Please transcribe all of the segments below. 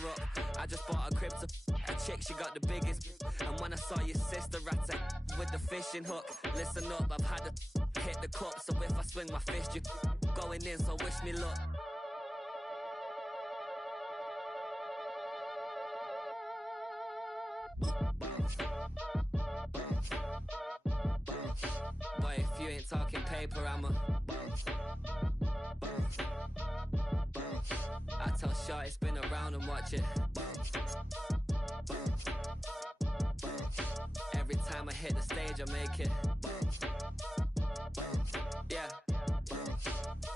her up. I just bought a crib to a chick, she got the biggest. And when I saw your sister at it with the fishing hook, listen up, I've had to hit the cup. So if I swing my fist, you going in, so wish me luck. Boy, if you ain't talking paper, I'm a I tell Shorty spin around and watch it. Every time I hit the stage, I make it. Yeah.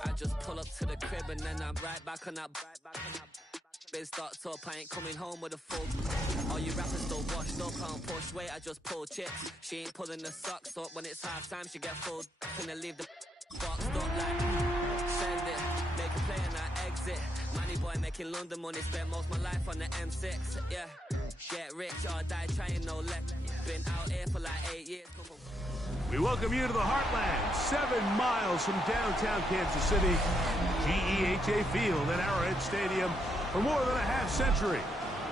I just pull up to the crib and then I'm right back on that. Been stocked up, I ain't coming home with a full. All you rappers still washed up, I don't push weight, I just pull chips. She ain't pulling the socks up when it's half time, she get full. Finna leave the boxed up like send it, make a play and I exit. Money boy making London money, spent most of my life on the M6. Yeah, get rich or die trying, no left. Been out here for like 8 years. We welcome you to the Heartland, 7 miles from downtown Kansas City. GEHA Field at Arrowhead Stadium for more than a half century.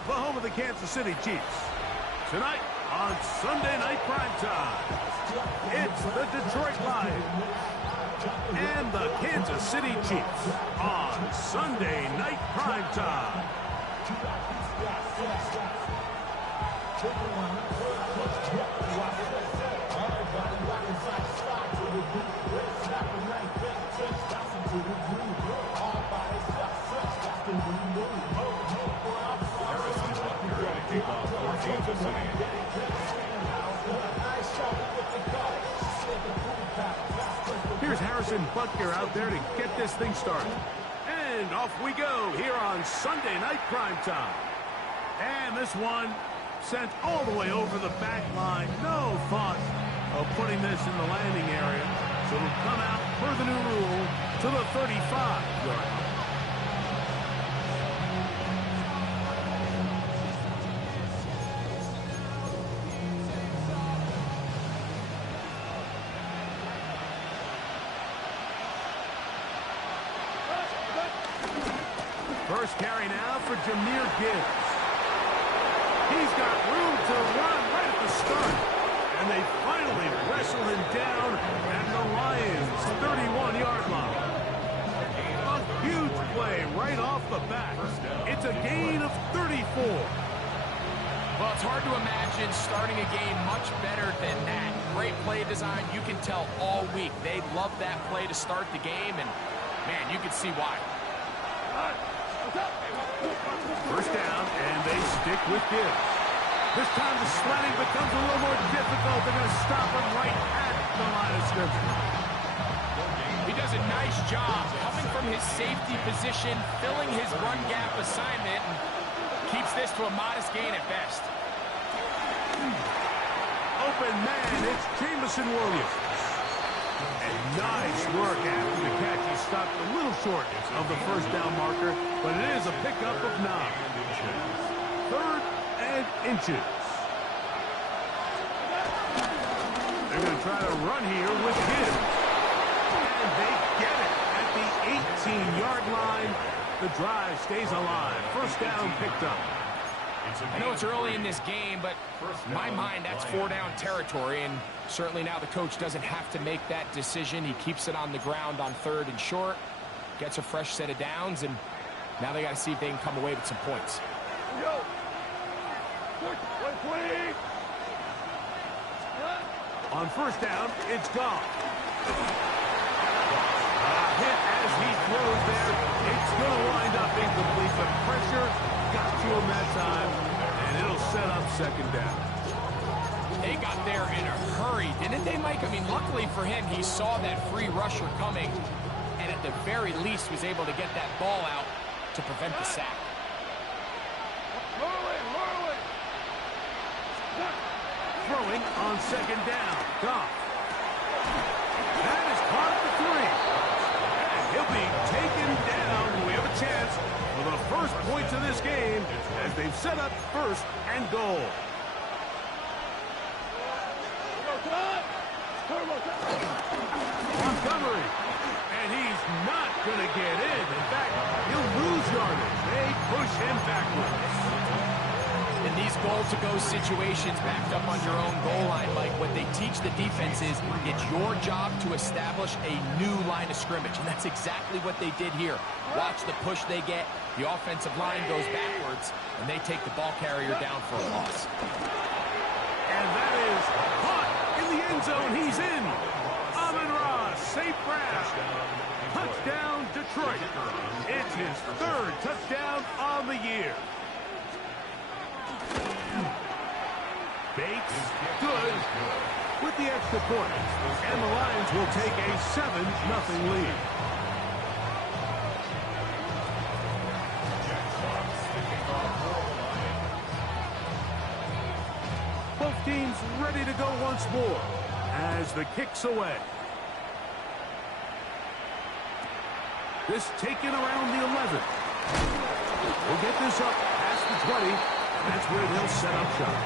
The home of the Kansas City Chiefs. Tonight on Sunday Night Primetime, it's the Detroit Lions and the Kansas City Chiefs on Sunday Night Primetime. Here's Harrison Butker out there to get this thing started. And off we go here on Sunday Night Primetime. And this one sent all the way over the back line. No thought of putting this in the landing area. So it'll come out per the new rule to the 35-yard line. First carry now for Jahmyr Gibbs. He's got room to run right at the start. And they finally wrestle him down at the Lions' 31-yard line. A huge play right off the bat. It's a gain of 34. Well, it's hard to imagine starting a game much better than that. Great play design. You can tell all week they love that play to start the game, and, man, you can see why. First down, and they stick with Gibbs. This time the sledding becomes a little more difficult. They're going to stop him right at the line of scrimmage. He does a nice job coming from his safety position, filling his run gap assignment, and keeps this to a modest gain at best. Open man, it's Jamison Williams. And nice work after the catch. He stopped a little short of the first down marker, but it is a pickup of 9. 3rd and inches. They're going to try to run here with Gibbs. And they get it at the 18-yard line. The drive stays alive. First down picked up. I know it's early in this game, but in my mind, that's 4-down territory, and certainly now the coach doesn't have to make that decision. He keeps it on the ground on 3rd and short, gets a fresh set of downs, and now they got to see if they can come away with some points. On first down, it's gone. A hit as he throws there. It's going to wind up incomplete, but pressure got to him that time, and it'll set up 2nd down. They got there in a hurry, didn't they, Mike? I mean, luckily for him, he saw that free rusher coming, and at the very least was able to get that ball out to prevent the sack. Throwing on 2nd down. Goff. That is caught for 3. And he'll be taken down. We have a chance for the first points of this game as they've set up 1st and goal. Montgomery. And he's not going to get in. In fact, he'll lose yardage. They push him backwards. In these goal-to-go situations backed up on your own goal line, Mike, what they teach the defense is it's your job to establish a new line of scrimmage, and that's exactly what they did here. Watch the push they get. The offensive line goes backwards, and they take the ball carrier down for a loss. And that is caught in the end zone. He's in. Amon-Ra, safe grab. Touchdown, Detroit. It's his third touchdown on the year. Bates, good, with the extra point. And the Lions will take a 7-0 lead. Both teams ready to go once more as the kick's away. This taken around the 11. We'll get this up past the 20. That's where they'll set up shop.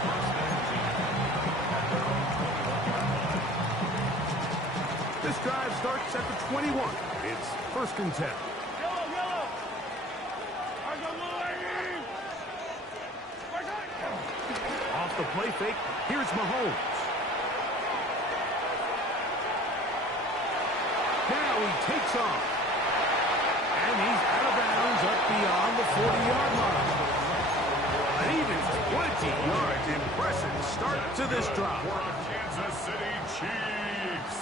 This drive starts at the 21. It's 1st and 10. Off the play fake, here's Mahomes. Now he takes off. And he's out of bounds up beyond the 40-yard line. An even 20 yards. Impressive start to this drive. Kansas City Chiefs.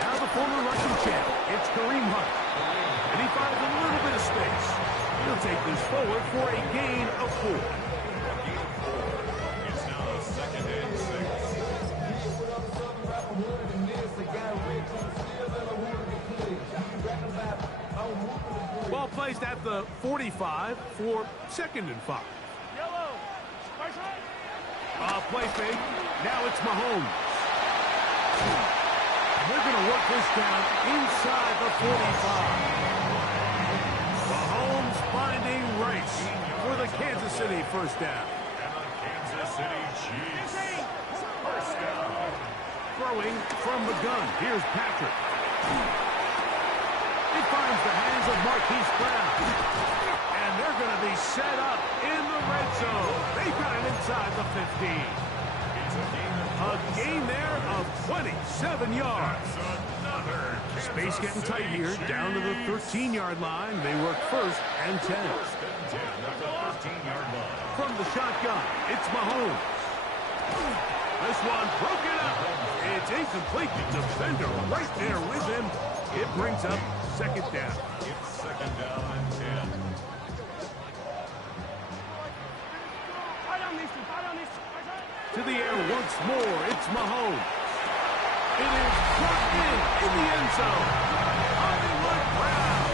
Now the former Russian champ, it's Kareem Hunt. And he finds a little bit of space. He'll take this forward for a gain of 4. It's now 2nd and 6. Ball placed at the 45 for 2nd and 5. Play fake. Now it's Mahomes. They're going to work this down inside the 45. Mahomes finding Rice for the Kansas City first down. And the Kansas City Chiefs. First down. Throwing from the gun. Here's Patrick. It finds the hands of Marquise Brown. And they're going to be set up in the red zone. They got it inside the 15. A gain there of 27 yards. Space getting tight here. Down to the 13-yard line. They work 1st and 10. From the shotgun, it's Mahomes. This one broken up. It's incomplete. The defender right there with him. It brings up 2nd down. It's 2nd down and 10. To the air once more, it's Mahomes. It is brought in the end zone. Hollywood Brown.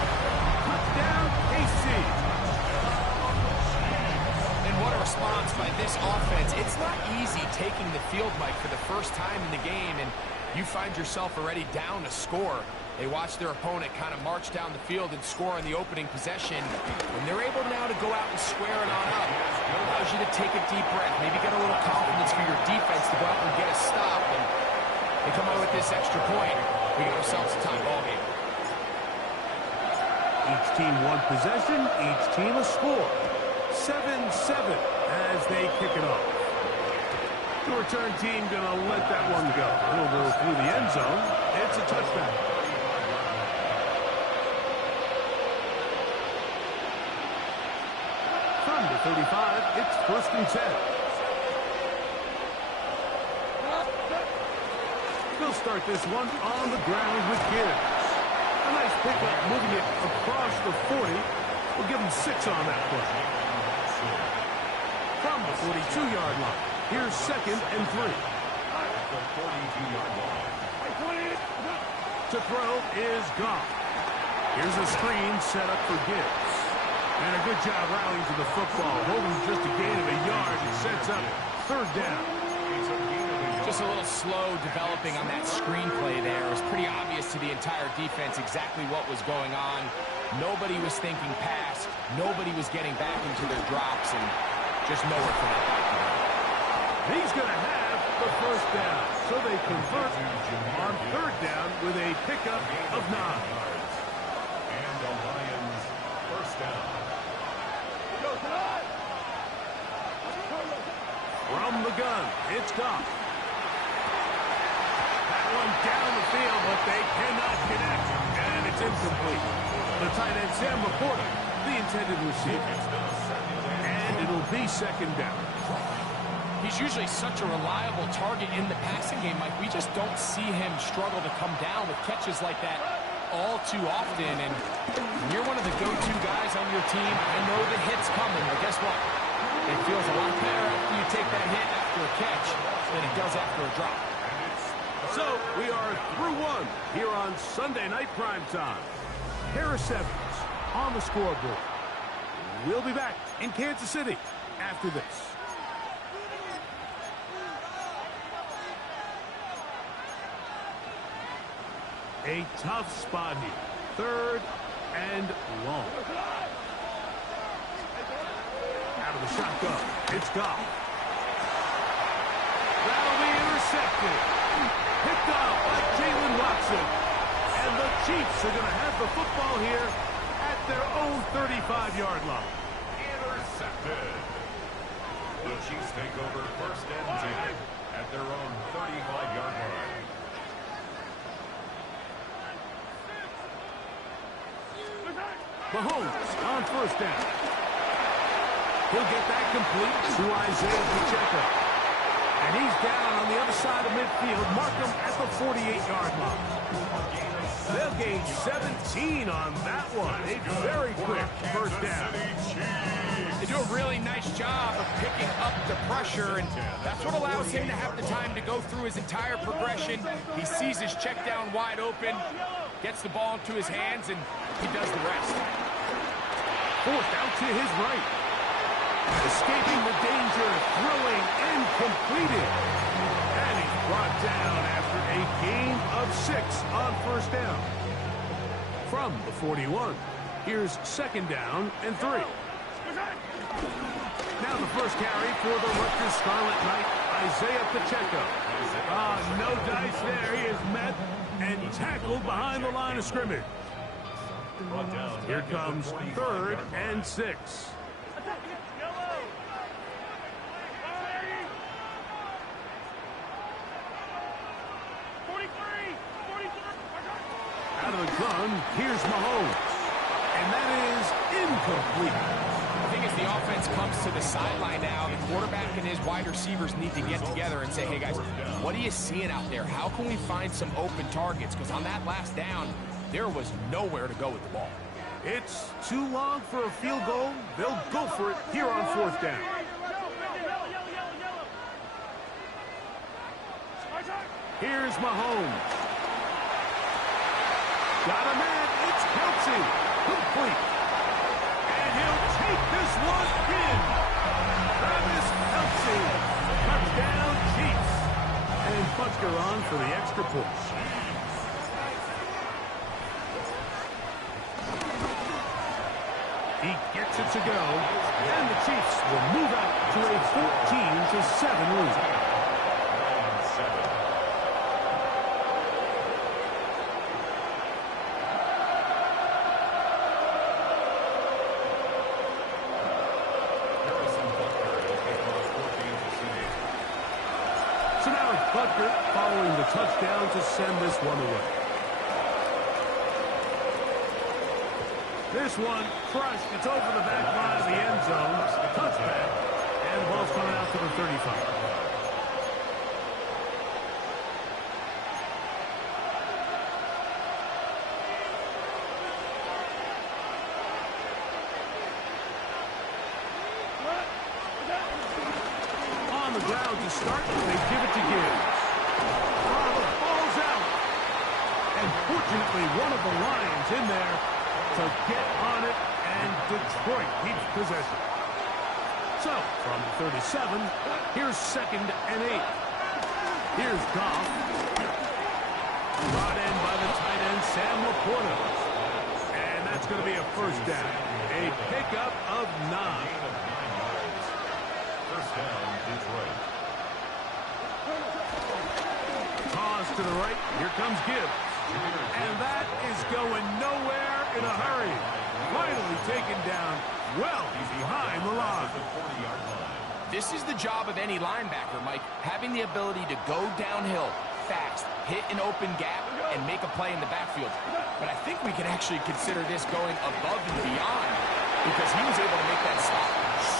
Touchdown, KC. And what a response by this offense. It's not easy taking the field, Mike, for the first time in the game, and you find yourself already down a score. They watch their opponent kind of march down the field and score on the opening possession. And they're able now to go out and square it on up. It allows you to take a deep breath, maybe get a little confidence for your defense to go out and get a stop. And they come out with this extra point. We get ourselves a tie ball game. Each team one possession, each team a score. 7-7 as they kick it off. The return team going to let that one go. It'll go through the end zone. It's a touchdown. From the 35, it's 1st and 10. They'll start this one on the ground with Gibbs. A nice pickup, moving it across the 40. We'll give him 6 on that play. From the 42-yard line, here's 2nd and 3. The 42-yard line. To throw is Goff. Here's a screen set up for Gibbs. And a good job rallying to the football. Holding just a gain of a yard. It sets up 3rd down. Just a little slow developing on that screenplay there. It was pretty obvious to the entire defense exactly what was going on. Nobody was thinking pass. Nobody was getting back into their drops, and just nowhere for that back to go. He's going to have the 1st down. So they convert on 3rd down with a pickup of 9. And From the gun, it's Goff. That one down the field, but they cannot connect. And it's incomplete. The tight end, Sam Laporta, the intended receiver. And it'll be second down. He's usually such a reliable target in the passing game, Mike. We just don't see him struggle to come down with catches like that all too often. And when you're one of the go-to guys on your team, I know the hit's coming, but guess what? It feels a lot better after you take that hit after a catch than it does after a drop. So we are through one here on Sunday Night Primetime. Harris Evans on the scoreboard. We'll be back in Kansas City after this. A tough spot here. Third and long. Out of the shotgun. It's Goff. That'll be intercepted. Picked off by Jalen Watson. And the Chiefs are going to have the football here at their own 35-yard line. Intercepted. The Chiefs take over first and 10 at their own 35-yard line. Mahomes on first down. He'll get that complete to Isaiah Pacheco. And he's down on the other side of midfield. Mark him at the 48-yard line. They'll gain 17 on that one. A very quick first down. They do a really nice job of picking up the pressure, and that's what allows him to have the time to go through his entire progression. He sees his check down wide open, gets the ball into his hands, and he does the rest. Forced out to his right. Escaping the danger, throwing and completed. And he's brought down after a gain of 6 on first down. From the 41, here's second down and 3. Now the first carry for the Rutgers Scarlet Knight, Isaiah Pacheco. No dice there. He is met and tackled behind the line of scrimmage. Here comes third and 6. Out of the gun, here's Mahomes. And that is incomplete. I think as the offense comes to the sideline now, the quarterback and his wide receivers need to get together and say, hey guys, what are you seeing out there? How can we find some open targets? Because on that last down, there was nowhere to go with the ball. It's too long for a field goal. They'll go for it here on fourth down. Here's Mahomes. Got a man. It's Kelsey. Complete. And he'll take this one in. Travis Kelsey. Touchdown Chiefs. And Butker on for the extra push. He gets it to go, and the Chiefs will move out to a 14-7 lead. So now it's Butker following the touchdown to send this one away. This one crushed. It's over the back line of the end zone. Touchback. And the ball's coming out to the 35. On the ground to start. They give it to Gibbs. Oh, the ball's out. And fortunately, one of the Lions in there to get on it, and Detroit keeps possession. So, from the 37, here's second and 8. Here's Goff. Brought in by the tight end, Sam Laporta. And that's going to be a first down. A pickup of 9. First down, Detroit. Toss to the right. Here comes Gibbs. And that is going nowhere in a hurry. Finally taken down well behind the line. This is the job of any linebacker, Mike, having the ability to go downhill fast, hit an open gap, and make a play in the backfield. But I think we can actually consider this going above and beyond because he was able to make that stop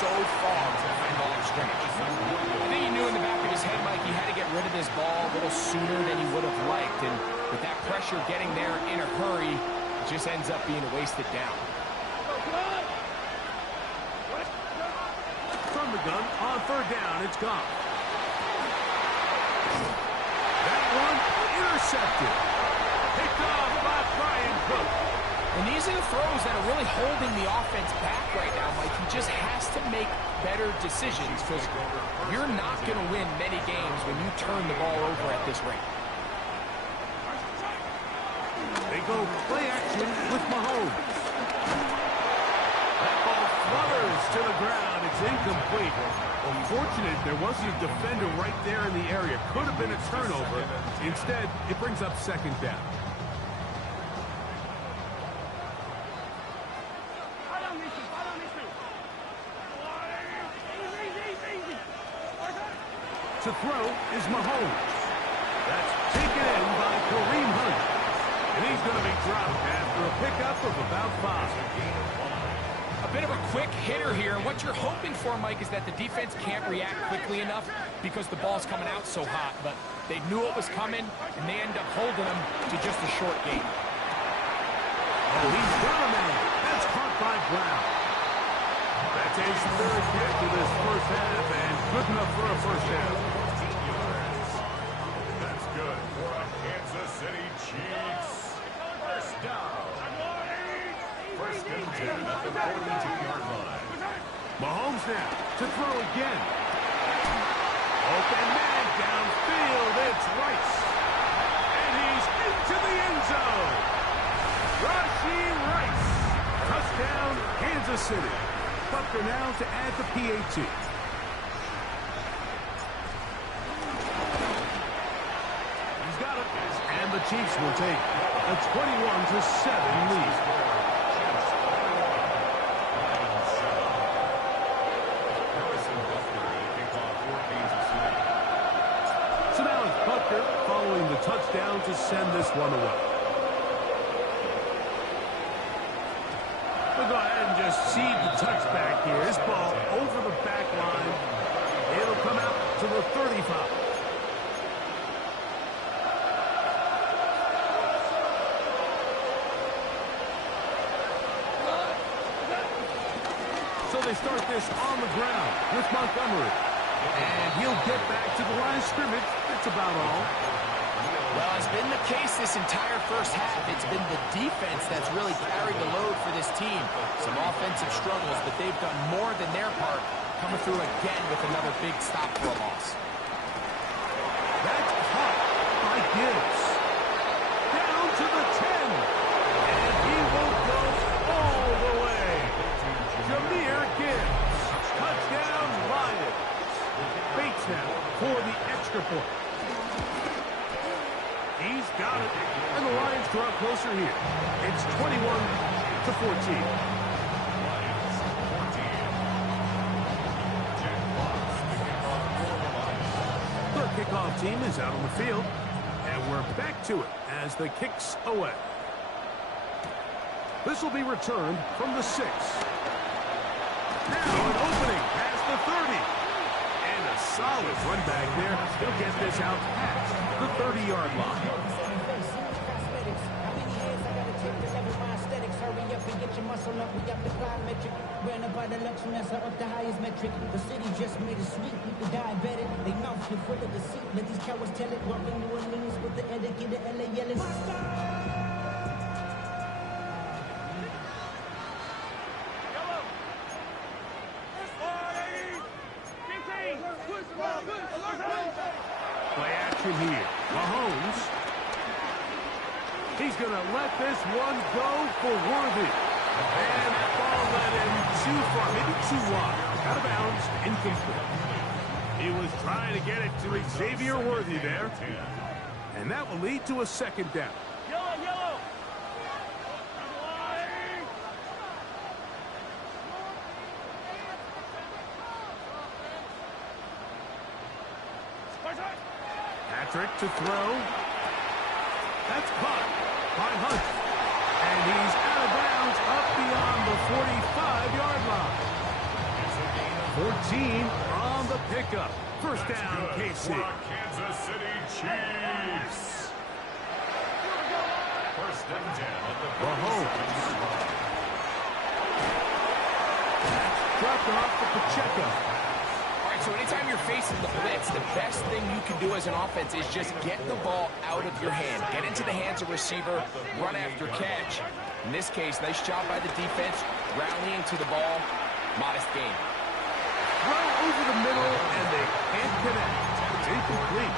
so far behind the line of scrimmage. I think he knew in the back of his head, Mike, he had to get rid of this ball a little sooner than he would have liked. And with that pressure getting there in a hurry, it just ends up being a wasted down. From the gun, on third down, it's gone. That one intercepted. Picked off by Brian Cook. And these are the throws that are really holding the offense back right now, Mike. He just has to make better decisions because you're not going to win many games when you turn the ball over at this rate. They go play action with Mahomes. That ball flutters to the ground. It's incomplete. Unfortunate, there wasn't a defender right there in the area. Could have been a turnover. Instead, it brings up second down. To throw is Mahomes. That's taken in by Kareem Hunt. And he's going to be dropped after a pickup of about 5. A bit of a quick hitter here. What you're hoping for, Mike, is that the defense can't react quickly enough because the ball's coming out so hot. But they knew it was coming, and they end up holding them to just a short gain. Oh, he's got a man. That's caught by Brown. That's his third catch of this first half, and good enough for a first down. That's good for a Kansas City Chiefs. First down. First and 10 at the 42-yard line. Mahomes now to throw again. Open man downfield. It's Rice. And he's into the end zone. Rashee Rice. Touchdown, Kansas City. Butker now to add the PAT. He's got it. And the Chiefs will take a 21-7 lead. So now it's Butker following the touchdown to send this one away. We'll go ahead and just seed the touchback here. This ball over the back line. It'll come out to the 35. So they start this on the ground with Montgomery. And he'll get back to the line of scrimmage. That's about all. Well, it's been the case this entire first half. It's been the defense that's really carried the load for this team. Some offensive struggles, but they've done more than their part, coming through again with another big stop for a loss. That's caught by Gibbs. Down to the 10. And he will go all the way. Jahmyr Gibbs. Touchdown, Lions. Bates now for the extra point. He's got it. And the Lions draw closer here. It's 21-14. The kickoff team is out on the field. And we're back to it as the kick's away. This will be returned from the 6. Now an opening past the 30. And a solid run back there. He'll get this out past the 30-yard line. Hurry up and get your muscle up. We got the plyometric. Ran up by the luxuriness up the highest metric. The city just made it sweet. People diabetic. They mouth full of deceit. Let these cowards tell it. Walking New Orleans with the etiquette of LA yelling. Play action here. Mahomes. He's going to let this one go for Worthy. And that ball led him too far, maybe too wide. Out of bounds, incomplete. He was trying to get it to Xavier Worthy there. And that will lead to a second down. Patrick to throw. That's caught by Hunt. And he's out of bounds up beyond the 45-yard line. 14 on the pickup. First down, KC. Kansas City Chiefs. First and 10 at the Mahomes. Dropped off to Pacheco. All right, so anytime you're facing the blitz, the best thing you can do as an offense is just get the ball out of your hand. Get into the hands of receiver, run after catch. In this case, nice job by the defense, rallying to the ball. Modest gain. Throw over the middle, and they can't connect. It's incomplete.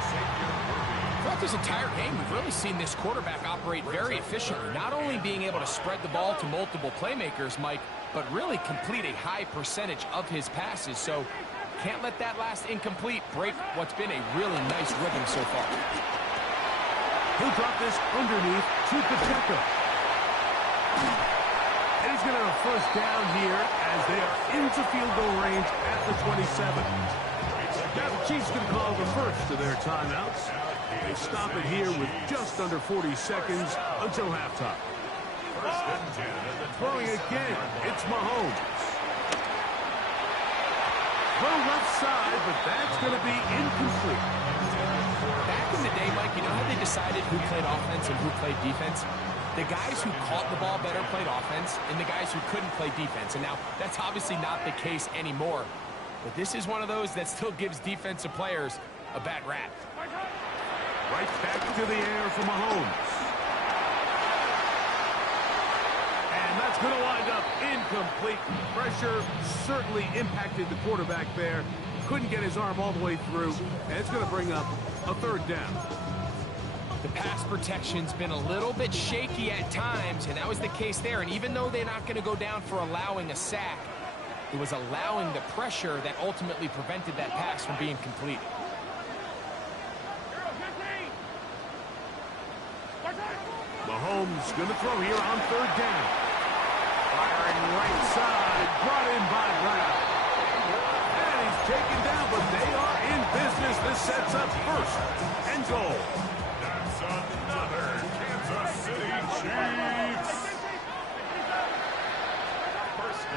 Throughout this entire game, we've really seen this quarterback operate very efficiently, not only being able to spread the ball to multiple playmakers, Mike, but really complete a high percentage of his passes. So can't let that last incomplete break what's been a really nice rhythm so far. He'll drop this underneath to Pacheco. And he's going to have a first down here as they are into field goal range at the 27. Now the Chiefs can call the first of their timeouts. They stop it here with just under 40 seconds until halftime. Throwing again, it's Mahomes. Throw left side, but that's going to be incomplete. Back in the day, Mike, you know how they decided who played offense and who played defense? The guys who caught the ball better played offense, and the guys who couldn't play defense. And now, that's obviously not the case anymore. But this is one of those that still gives defensive players a bad rap. Right back to the air for Mahomes. And that's going to wind up incomplete. Pressure certainly impacted the quarterback there. Couldn't get his arm all the way through. And it's going to bring up a third down. The pass protection's been a little bit shaky at times, and that was the case there. And even though they're not going to go down for allowing a sack, it was allowing the pressure that ultimately prevented that pass from being complete. Mahomes going to throw here on third down. Firing right side, brought in by Brown. And he's taken down, but they are in business. This sets up first and goal. That's another Kansas City Chiefs.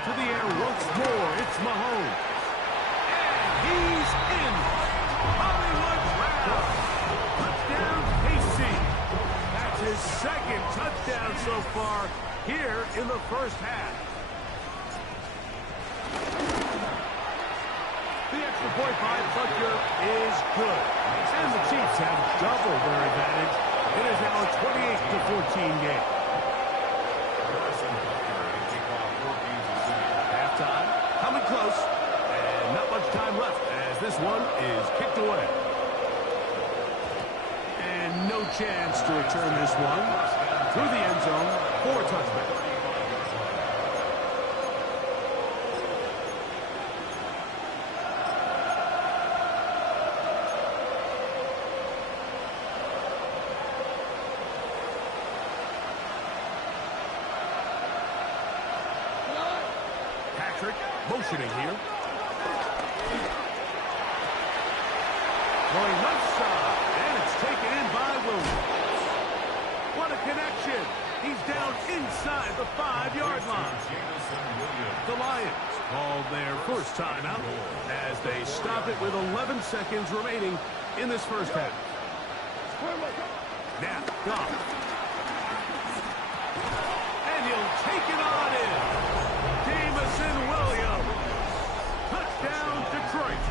To the air once more, it's Mahomes. And he's in. Hollywood Brown. Touchdown, KC. That's his second touchdown so far here in the first half. The extra point by Butker is good. And the Chiefs have doubled their advantage. It is now a 28-14 game. Halftime, coming close, and not much time left as this one is kicked away. And no chance to return this one through the end zone for a touchback. Patrick motioning here. Going left side, and it's taken in by Williams. What a connection. He's down inside the 5-yard line. The Lions called their first timeout as they stop it with 11 seconds remaining in this first half. Now, Goff. And he'll take it on in. Jamison Williams. Touchdown, Detroit.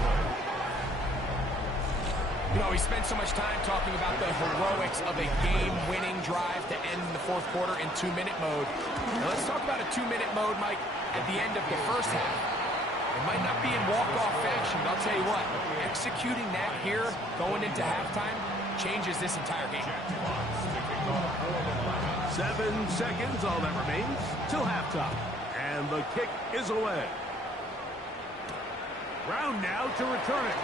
You know, we spent so much time talking about the heroics of a game-winning drive to end the fourth quarter in 2-minute mode. Now let's talk about a 2-minute mode, Mike, at the end of the first half. It might not be in walk-off fashion, but I'll tell you what, executing that here, going into halftime, changes this entire game. 7 seconds, all that remains, till halftime. And the kick is away. Brown now to return it.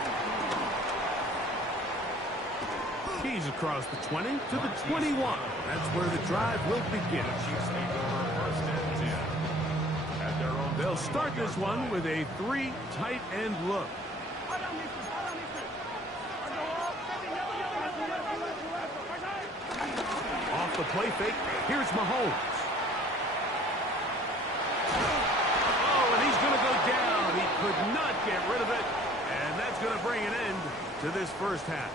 He's across the 20 to the 21. That's where the drive will begin. They'll start this one with a 3 tight end look. the play fake. Here's Mahomes. Oh, and he's going to go down. He could not get rid of it. And that's going to bring an end to this first half.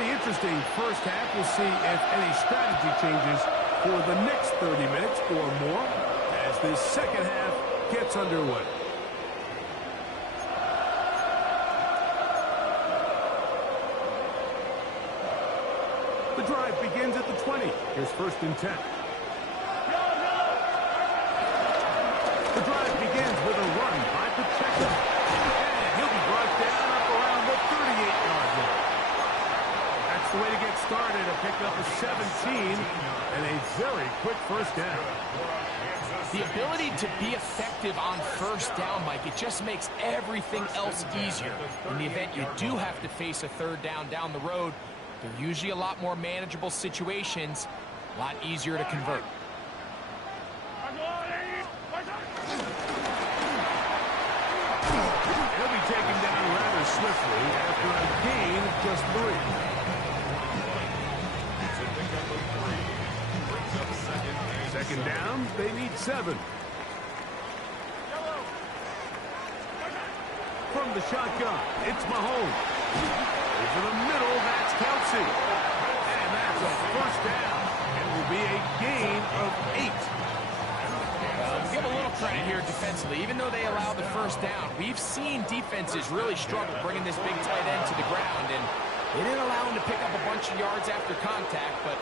Interesting first half. We'll see if any strategy changes for the next 30 minutes or more as this second half gets underway. The drive begins at the 20. Here's 1st and 10. The drive begins with a run by Pacheco. And he'll be brought down up around the 38-yard line. The way to get started, to pick up a 17 and a very quick first down. The ability to be effective on first down, Mike, it just makes everything else easier. In the event you do have to face a 3rd down the road, they're usually a lot more manageable situations, a lot easier to convert. He'll be taken down rather swiftly after a gain of just 3. Second down, they need 7. From the shotgun, it's Mahomes. Over the middle, that's Kelsey. And that's a first down. It will be a gain of 8. Give a little credit here defensively. Even though they allow the first down, we've seen defenses really struggle bringing this big tight end to the ground. And they didn't allow him to pick up a bunch of yards after contact, but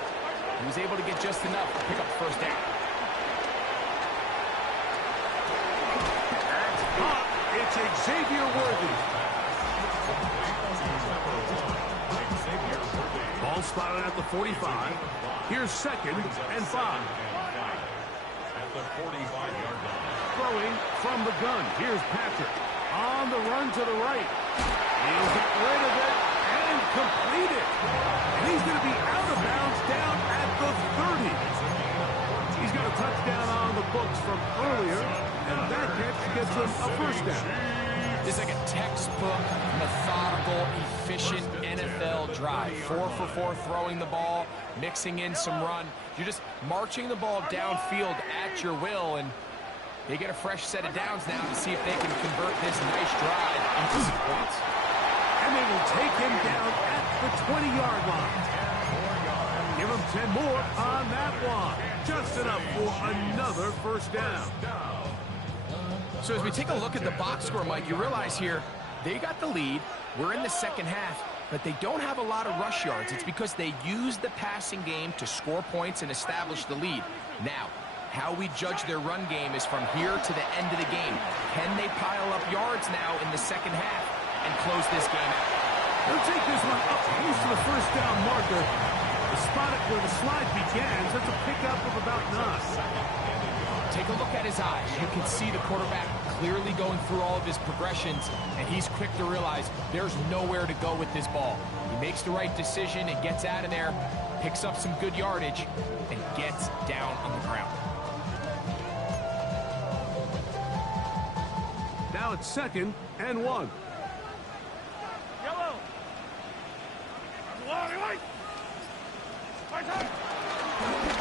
he was able to get just enough to pick up the first down. That's hot. It's Xavier Worthy. Ball spotted at the 45. Here's 2nd and 5. At the 45-yard line. Throwing from the gun. Here's Patrick. On the run to the right. He'll get rid of it and complete it. And he's going to be out of bounds down at the 30. He's got a touchdown on the books from earlier, and that catch gets him a first down. This is like a textbook, methodical, efficient NFL drive. 4 for 4 throwing the ball, mixing in some run. You're just marching the ball downfield at your will, and they get a fresh set of downs now to see if they can convert this nice drive into some points. And they will take him down at the 20-yard line. Give him 10 more on that one. Just enough for another first down. So as we take a look at the box score, Mike, you realize here they got the lead. We're in the second half, but they don't have a lot of rush yards. It's because they used the passing game to score points and establish the lead. Now, how we judge their run game is from here to the end of the game. Can they pile up yards now in the second half and close this game out? They'll take this one up close to the first down marker. The spot where the slide begins, that's a pickup of about 9. Take a look at his eyes. You can see the quarterback clearly going through all of his progressions, and he's quick to realize there's nowhere to go with this ball. He makes the right decision and gets out of there, picks up some good yardage, and gets down on the ground. Now it's 2nd and 1.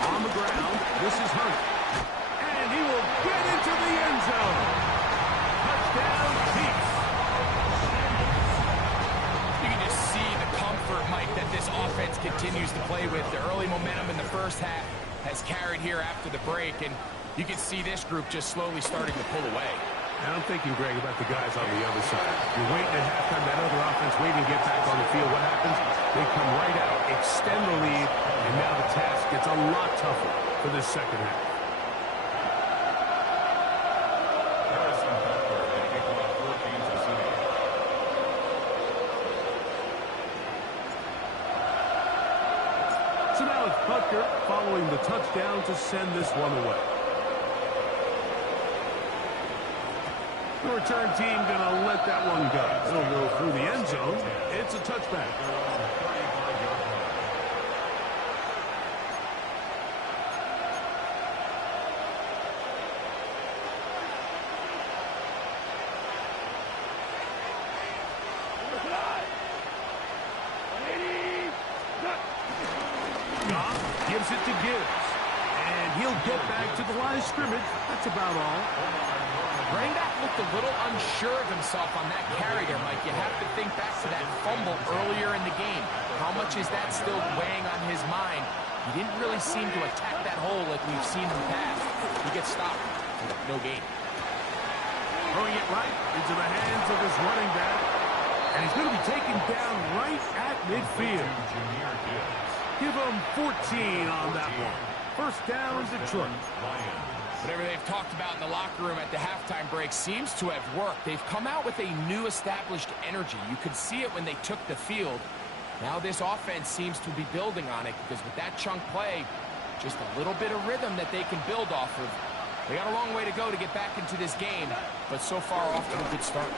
On the ground, this is Hunt. And he will get into the end zone. Touchdown, Chiefs. You can just see the comfort, Mike, that this offense continues to play with. The early momentum in the first half has carried here after the break, and you can see this group just slowly starting to pull away. And I'm thinking, Greg, about the guys on the other side. You're waiting at halftime, that other offense waiting to get back on the field. What happens? They come right out, extend the lead, and now the task gets a lot tougher for this second half. So now it's Butker following the touchdown to send this one away. The return team going to let that one go. It'll go through the end zone. It's a touchback. gives it to Gibbs. And he'll get back to the line of scrimmage. That's about all. Running back looked a little unsure of himself on that carry there, Mike. You have to think back to that fumble earlier in the game. How much is that still weighing on his mind? He didn't really seem to attack that hole like we've seen in the past. He gets stopped. No gain. Throwing it right into the hands of his running back. And he's going to be taken down right at midfield. Give him 14 on that one. First down, Detroit. Whatever they've talked about in the locker room at the halftime break seems to have worked. They've come out with a new established energy. You could see it when they took the field. Now this offense seems to be building on it because with that chunk play, just a little bit of rhythm that they can build off of. They got a long way to go to get back into this game, but so far off to a good start.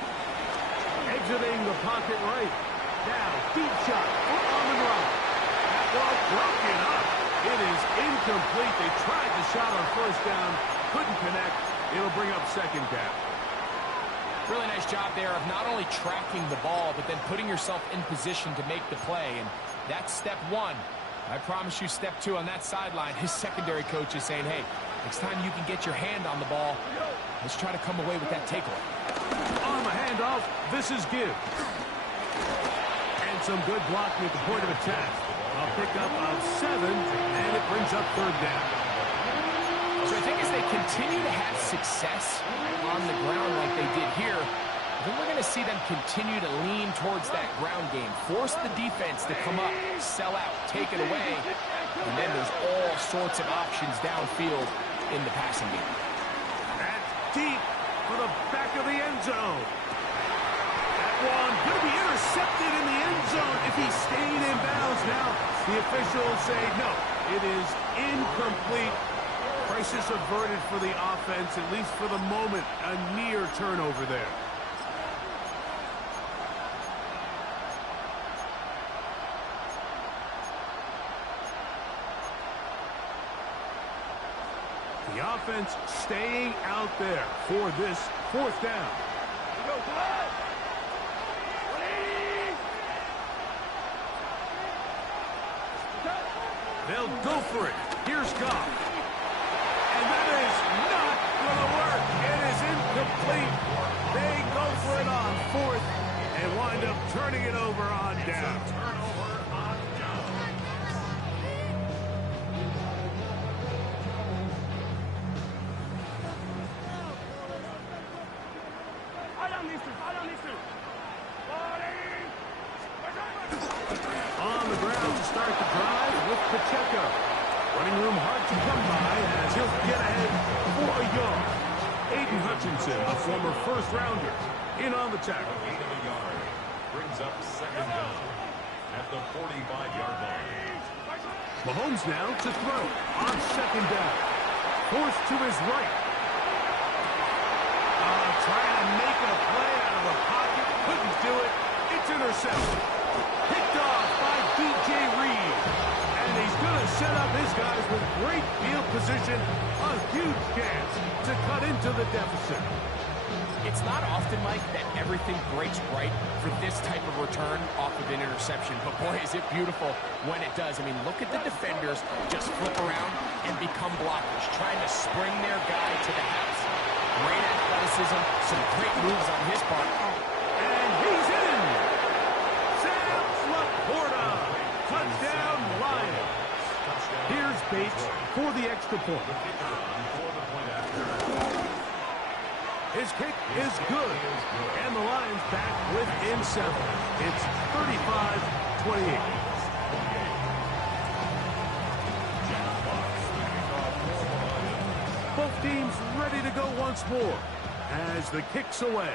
Exiting the pocket right. Now, deep shot for Amon-Ra. That ball broken up. It is incomplete. They tried the shot on first down, couldn't connect. It'll bring up second down. Really nice job there of not only tracking the ball, but then putting yourself in position to make the play. And that's step one. I promise you step two on that sideline. His secondary coach is saying, hey, next time you can get your hand on the ball, let's try to come away with that takeaway. On the handoff, this is Gibbs. And some good blocking at the point of attack. A pickup of 7, and it brings up third down. So I think as they continue to have success on the ground like they did here, then we're going to see them continue to lean towards that ground game, force the defense to come up, sell out, take it away, and then there's all sorts of options downfield in the passing game. That's deep for the back of the end zone. That one going to be intercepted in the end zone if he stayed in bounds. Now the officials say no, it is incomplete. Crisis averted for the offense, at least for the moment, a near turnover there. The offense staying out there for this fourth down. They'll go for it. Here's Goff. And that is not going to work. It is incomplete. They go for it on fourth and wind up turning it over on down. On the ground to start the drive with Pacheco. Running room hard to come by as he'll get ahead for a yard. Aiden Hutchinson, a former first-rounder, in on the tackle. Brings up second down at the 45-yard line. Mahomes now to throw on second down. Forced to his right. Trying to make a play out of the pocket. Couldn't do it. It's intercepted. Picked off by DJ Reed. And he's going to set up his guys with great field position. A huge chance to cut into the deficit. It's not often, Mike, that everything breaks right for this type of return off of an interception. But, boy, is it beautiful when it does. I mean, look at the defenders just flip around and become blockers, trying to spring their guy to the house. Great athleticism, some great moves on his part. And he's in! Sam Laporta! Touchdown, Lions! Here's Bates for the extra point. His kick is good. And the Lions back within 7. It's 35-28. Both teams ready to go once more as the kick's away.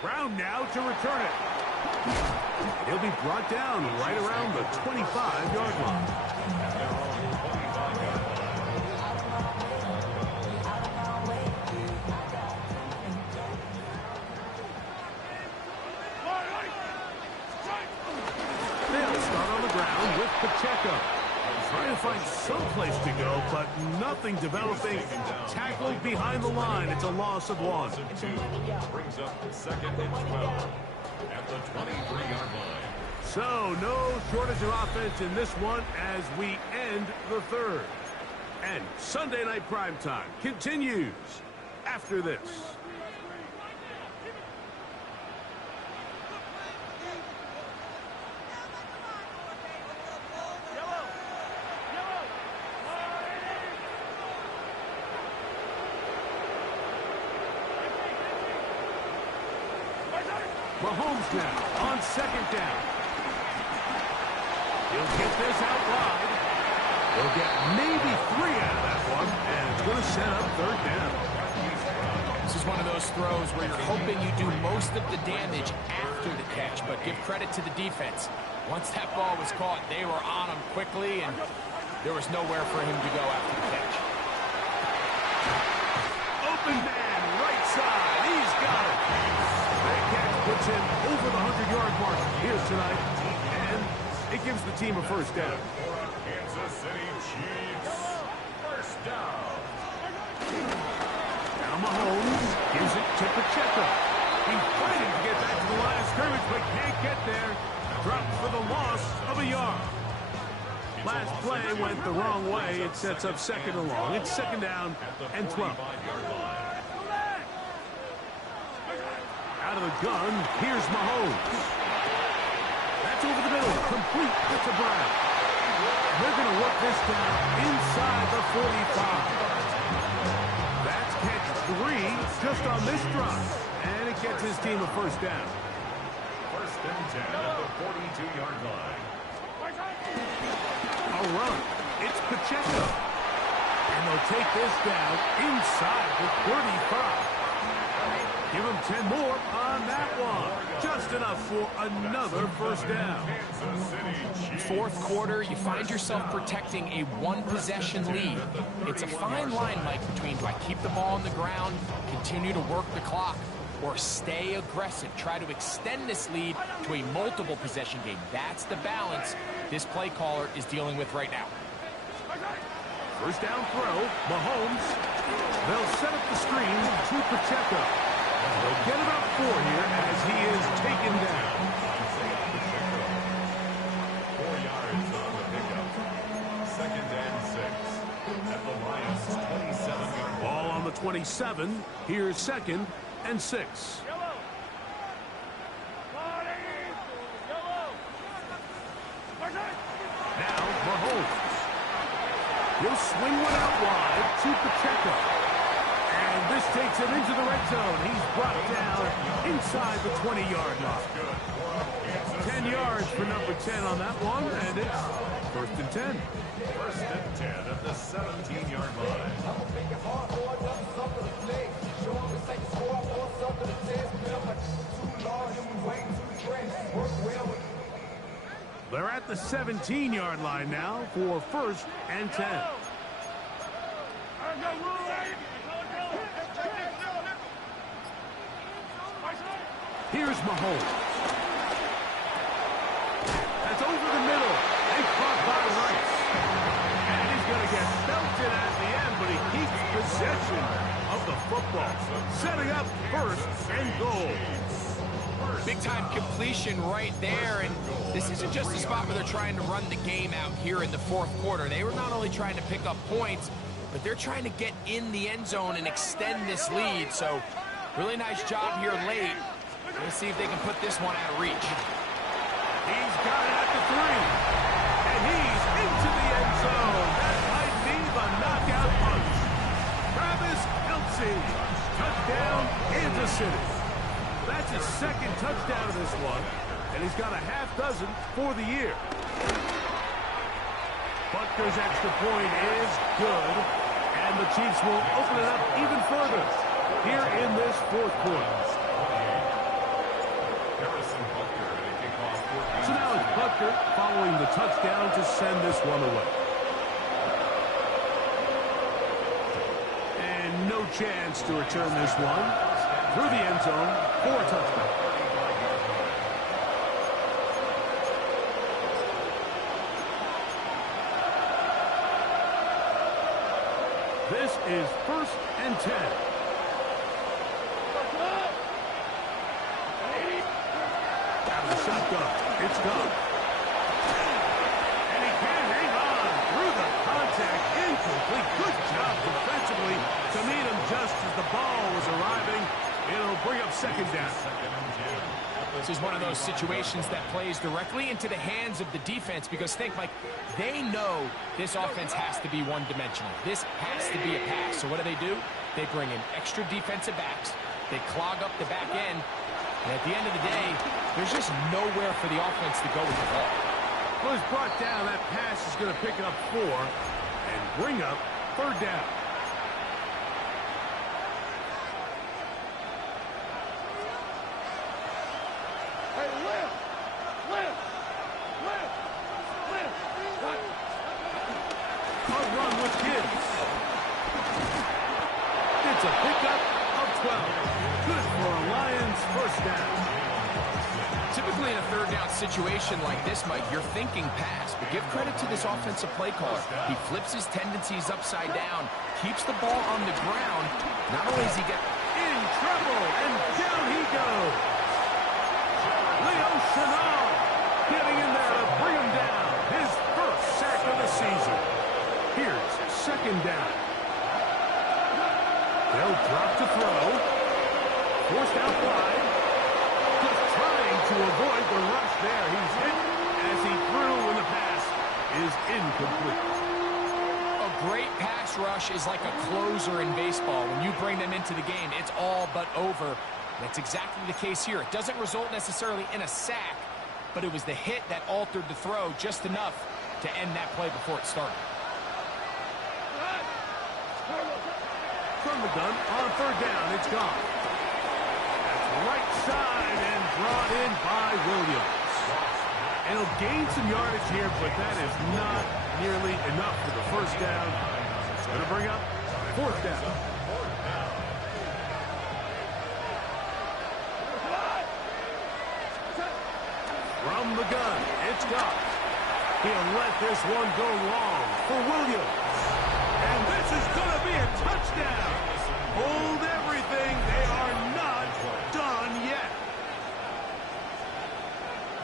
Brown now to return it. He'll be brought down right around the 25-yard line. They'll start on the ground with Pacheco. Trying to find some place to go, but nothing developing. Tackled behind the line. It's a loss of 1. Brings up second and 12 at the 23-yard line. So, no shortage of offense in this one as we end the third. And Sunday Night Primetime continues after this. Mahomes now on second down. He'll get this out wide. He'll get maybe 3 out of that one, and it's going to set up third down. This is one of those throws where you're hoping you do most of the damage after the catch, but give credit to the defense. Once that ball was caught, they were on him quickly, and there was nowhere for him to go after the catch. Open man, right side. He's got it. That catch puts him over the 100-yard mark here tonight, and it gives the team a first down. Kansas City Chiefs, first down. Now Mahomes gives it to Pacheco. He's fighting to get back to the line of scrimmage, but can't get there. Dropped for the loss of a yard. Last play went the wrong way. It sets up second and long. It's second down and 12. Out of the gun, here's Mahomes. That's over the middle, complete to Brown. They're going to work this down inside the 45. That's catch 3 just on this drive, and it gets his team a first down. First and 10 at the 42-yard line. A run. It's Pacheco. And they'll take this down inside the 35. Give him 10 more on that one. Just enough for another first down. Fourth quarter, you find yourself protecting a one-possession lead. It's a fine line, Mike, between do I keep the ball on the ground, continue to work the clock, or stay aggressive, try to extend this lead to a multiple possession game. That's the balance this play caller is dealing with right now. First down throw, Mahomes. They'll set up the screen to Pacheco. They'll get about 4 here as he is taken down. 4 yards on the pickup. Second and 6 at the Lions' 27-yard Ball on the 27. Here's second and 6. Now Mahomes. He'll swing one out wide to Pacheco. And this takes him into the red zone. He's brought down inside the 20-yard line. 10 yards for number 10 on that one, and it's first and 10. First and 10 at the 17-yard line. They're at the 17-yard line now for first and 10. Here's Mahomes. That's over the middle. And caught by Rice. And he's going to get belted at the end, but he keeps possession of the football. Setting up first and goal. Big-time completion right there, and this isn't just a spot where they're trying to run the game out here in the fourth quarter. They were not only trying to pick up points, but they're trying to get in the end zone and extend this lead. So really nice job here late. Let's see if they can put this one out of reach. He's got it at the 3. And he's into the end zone. That might be the knockout punch. Travis Kelce. Touchdown, Kansas City. That's his second touchdown of this one. And he's got a half dozen for the year. Butker's extra point is good. And the Chiefs will open it up even further here in this fourth quarter. So now it's Butker following the touchdown to send this one away. And no chance to return this one through the end zone for a touchdown. This is first and 10. Out from the shotgun. It's gone. And he can't hang on through the contact. Incomplete. Good job defensively to meet him just as the ball was arriving. It'll bring up second down. This is one of those situations that plays directly into the hands of the defense because think, Mike, they know this offense has to be one-dimensional. This has to be a pass. So what do? They bring in extra defensive backs. They clog up the back end. And at the end of the day, there's just nowhere for the offense to go with the ball. Well, it's brought down. That pass is going to pick up 4 and bring up third down. It's a pickup of 12. Good for a Lions first down. Typically in a third down situation like this, Mike, you're thinking pass, but give credit to this offensive play caller. He flips his tendencies upside down, keeps the ball on the ground. Not only does he get in trouble, and down he goes. Leo Chenal getting in there to bring him down. His first sack of the season. Here's second down. They'll drop to throw. Forced out wide. Just trying to avoid the rush there. He's hit as he threw when the pass is incomplete. A great pass rush is like a closer in baseball. When you bring them into the game, it's all but over. That's exactly the case here. It doesn't result necessarily in a sack, but it was the hit that altered the throw just enough to end that play before it started. From the gun on third down, it's gone. That's right side and brought in by Williams. And he'll gain some yardage here, but that is not nearly enough for the first down. It's going to bring up fourth down. From the gun, it's gone. He'll let this one go long for Williams. And this is going to be a touchdown. Hold everything. They are not done yet.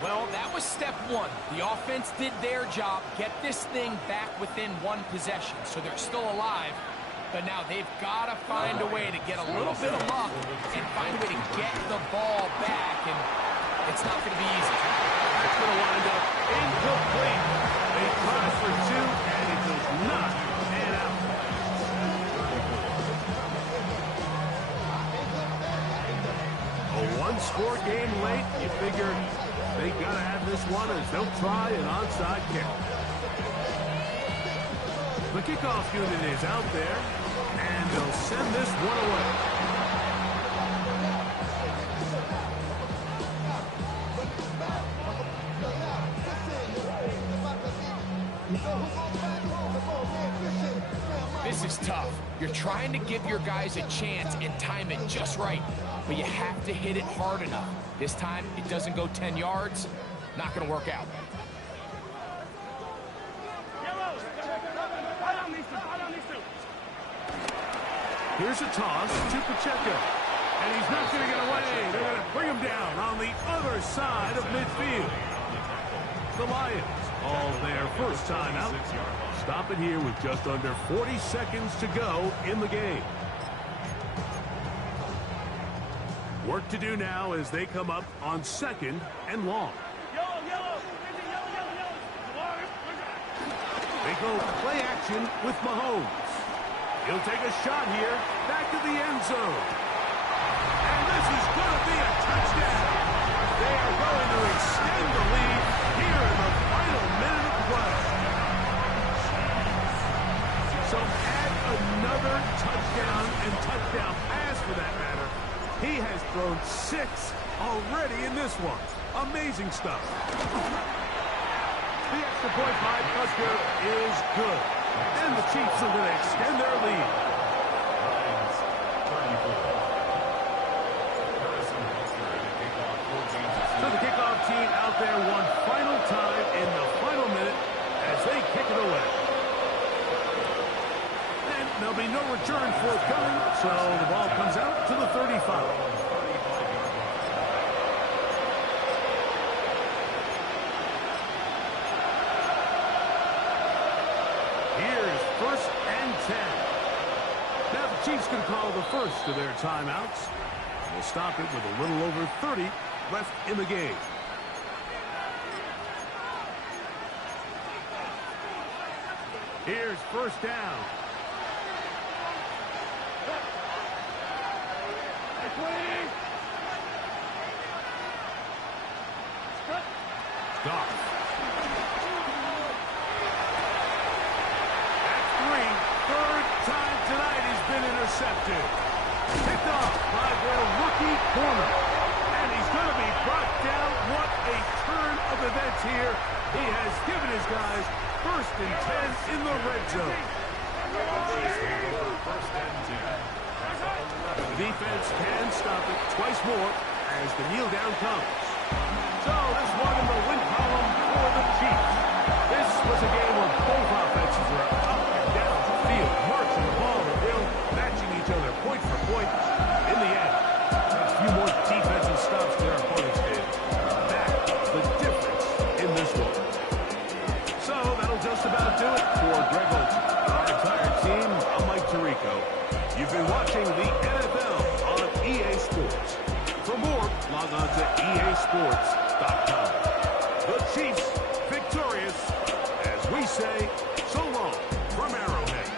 Well, that was step one. The offense did their job, get this thing back within one possession. So they're still alive. But now they've got to find a way to get a little bit of luck and find a way to get the ball back. And it's not going to be easy. That's going to wind up incomplete. They try for 2, and it does not pan out. A one-score game late. You figure they got to have this one as they'll try an onside kick. The kickoff unit is out there, and they'll send this one away. This is tough. You're trying to give your guys a chance and time it just right, but you have to hit it hard enough. This time, it doesn't go 10 yards. Not going to work out. Here's a toss to Pacheco. And he's not going to get away. They're going to bring him down on the other side of midfield. The Lions all their first time out. Stop it here with just under 40 seconds to go in the game. Work to do now as they come up on second and long. They go play action with Mahomes. He'll take a shot here, back to the end zone. And this is going to be a touchdown. They are going to extend the lead here in the final minute of play. So add another touchdown and touchdown pass for that matter. He has thrown 6 already in this one. Amazing stuff. The extra point by Custer is good. And the Chiefs are going to extend their lead. So the kickoff team out there one final time in the final minute as they kick it away. And there'll be no return forthcoming, so the ball comes out to the 35. First and 10. Now the Chiefs can call the first of their timeouts. We'll stop it with a little over 30 left in the game. Here's first down. Goff. That's three. Third time tonight he's been intercepted. Picked off by their rookie corner. And he's going to be brought down. What a turn of events here. He has given his guys first and 10 in the red zone. The defense can stop it twice more as the kneel down comes. So this one in the win column for the Chiefs. This was a game where both offenses were up and down the field, marching the ball at will, matching each other point for point. In the end, a few more defensive stops their opponents did. That the difference in this one. So that'll just about do it for Greg Olsen. Our entire team, I'm Mike Tirico. You've been watching the NFL on EA Sports. For more, log on to easports.com. The Chiefs victorious, as we say, so long from Arrowhead.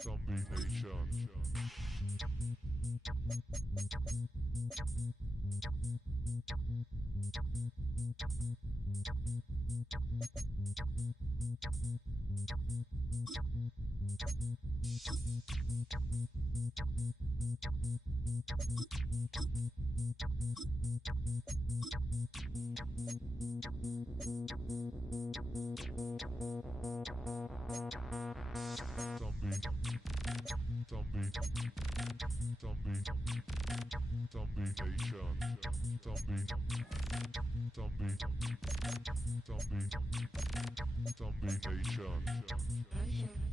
Zombie Nation. Zombie Nation.